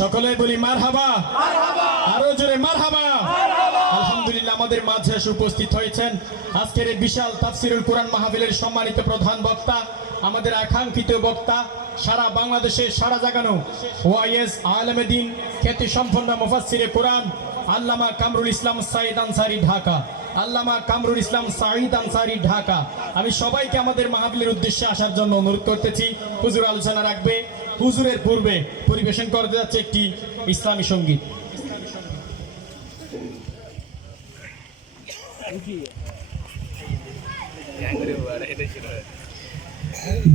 সকলে বলি মারহাবা, আরো জোরে মারহাবা। আলহামদুলিল্লাহ, আমাদের মাঝে এসে উপস্থিত হয়েছেন আজকের এই বিশাল তাফসিরুল কোরআন মাহফিলের সম্মানিত প্রধান বক্তা, আমাদের আকাঙ্ক্ষিত বক্তা, সারা বাংলাদেশে সারা জাগানো ওয়াইএস আলেমে দ্বীন, খ্যাতি সম্পন্ন মুফাসসিরে কোরআন আল্লামা কামরুল ইসলাম সাঈদ আনসারী ঢাকা, আল্লামা কামরুল ইসলাম সাঈদ আনসারী ঢাকা। আমি সবাইকে আমাদের মাহফিলের উদ্দেশ্যে আসার জন্য অনুরোধ করতেছি। হুজুর আলোচনা রাখবে, হুজুরের পূর্বে পরিবেশন করতে যাচ্ছে একটি ইসলামী সঙ্গীত।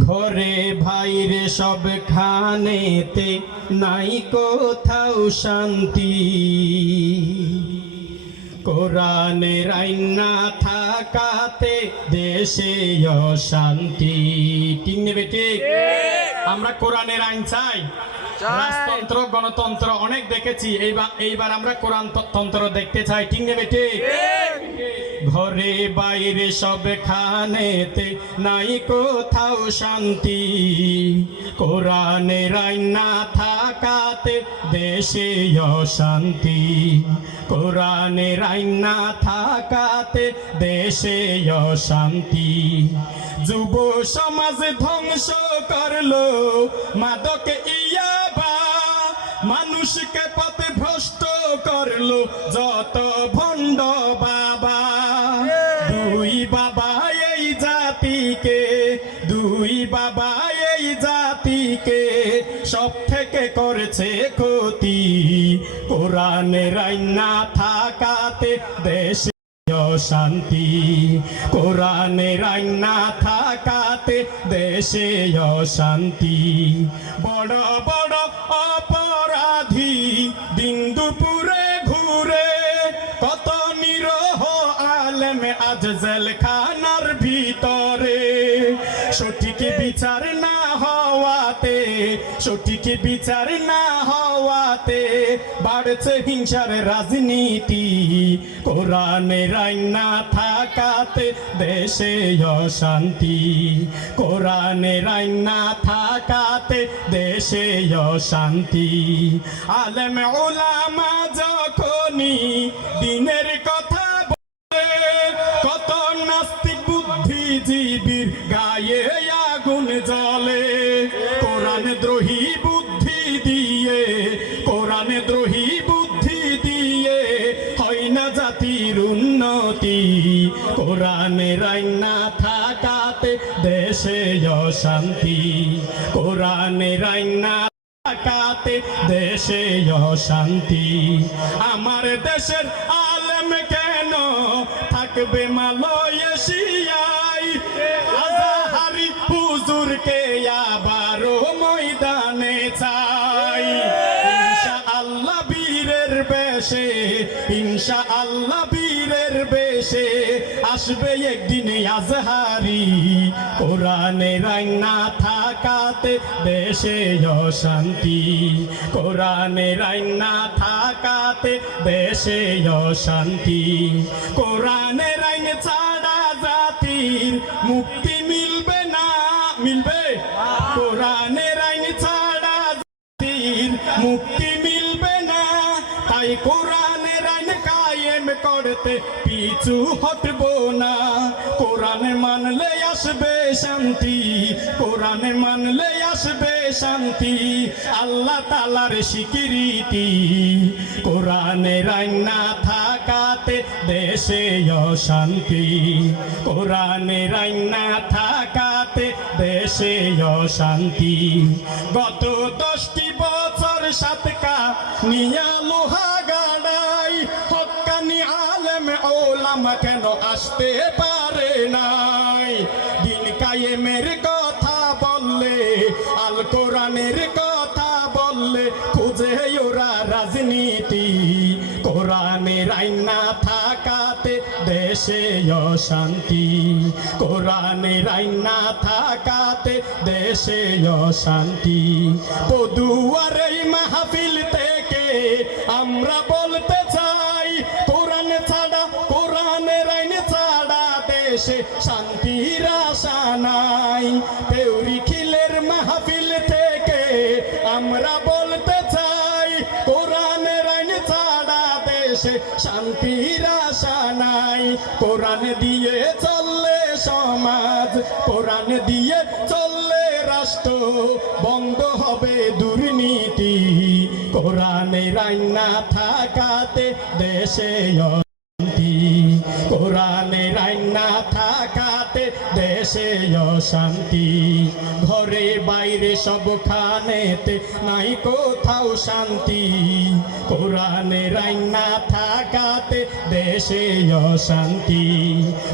ঘরে ভাইরে সব খানেতে নাই কোথাও শান্তি, কোরআনের আইন না থাকাতে দেশে অশান্তি। ঠিক নেবে? ঠিক। আমরা কোরআনের আইন চাই, রাজতন্ত্র গণতন্ত্র অনেক দেখেছি, এইবার আমরা কোরআন তন্ত্র দেখতে চাই। ঠিক নেবে? ঠিক। ঘরে বাইরে সব খানেতে নাই কোথাও শান্তি, কোরআনের আইন না থাকাতে দেশে অশান্তি, কোরআনের আইন না থাকাতে দেশে অশান্তি। যুব সমাজ ধ্বংস করলো মাদক ইয়াবা, মানুষকে পথে ভ্রষ্ট করলো যত ভণ্ড বাবা। দুই বাবা এই জাতিকে, দুই বাবা এই জাতিকে সব থেকে করেছে ক্ষতি, কোরআনের আইন না থাকাতে দেশে অশান্তি, কোরআনের আইন না থাকাতে দেশে অশান্তি। বড় বড় অপরাধী দিন দুপুরে ঘুরে, কত নিরহ আলেম আজ জেলখানার ভিতরে। সঠিক বিচার না হওয়াতে, সঠিক বিচার না হওয়াতে বাড়ছে হিংসার রাজনীতি, কোরআনের আইন না থাকাতে দেশে অশান্তি, কোরআনের আইন না থাকাতে দেশে অশান্তি। আলেম উলামা যখনই দ্বীনের কথা বলে, কত নাস্তিক বুদ্ধিজীবীর গায়ে আগুন জ্বলে। কোরআন দ্রোহী বুদ্ধি দিয়ে, কোরআন দ্রোহী বুদ্ধি দিয়ে হয় না জাতির উন্নতি, কোরআনের আইন না থাকাতে দেশে অশান্তি, কোরআনের আইন না থাকাতে দেশে অশান্তি। আমার দেশের আলেম কেন থাকবে মালয়েশিয়ায়, আজহারি হুজুরকে আবারও ময়দানে চাই। ইনশাআল্লাহ বীরের বেশে, ইনশাআল্লাহ বীরের বেশে আসবে একদিন আজহারি, কোরআনের আইন না থাকাতে দেশে অশান্তি, কোরআনের আইন না থাকাতে দেশে অশান্তি। কোরআনের আইন ছাড়া জাতির মুক্তি মিলবে না, মিলবে? কোরআনের আইন ছাড়া জাতির মুক্তি মিলবে না, তাই কোরআনের আইন কায়েম করতে পিছু হটব না। কোরআন মানলে আসবে শান্তি, কোরআন মানলে আসবে শান্তি, আল্লাহ তাআলার স্বীকৃতি, কোরআনের আইন না থাকাতে দেশে অশান্তি, কোরআনের আইন না থাকাতে দেশে অশান্তি। গত 10টি বছর সাতকা নিয়া লোহা গাড়াই, হক্কানি আলেম ওলামা কেন আসতে পারে নাই? দিন কায়েমের কথা বললে, আল কোরআনের কথা বললে খুঁজে ওরা রাজনীতি, কোরআনের আইন না থাকাতে দেশে অশান্তি, কোরআনের আইন না থাকাতে দেশে অশান্তি। পদুয়ার এই মাহফিল থেকে আমরা বলতে চাই, কোরআন ছাড়া, কোরআনের আইন ছাড়া দেশে শান্তির আশা নাই। পেউরি খিলের মাহফিল থেকে আমরা বলতে চাই, দেশে শান্তির আশা নাই। কোরআন দিয়ে চললে সমাজ, কোরআন দিয়ে চললে রাষ্ট্র, বন্ধ হবে দুর্নীতি। কোরআনের আইন না থাকাতে দেশে অশান্তি, কোরআনের আইন না থাকাতে দেশে অশান্তি। ঘরে বাইরে সবখানেতে নাই কোথাও শান্তি, কোরআনের আইন না থাকাতে দেশে অশান্তি।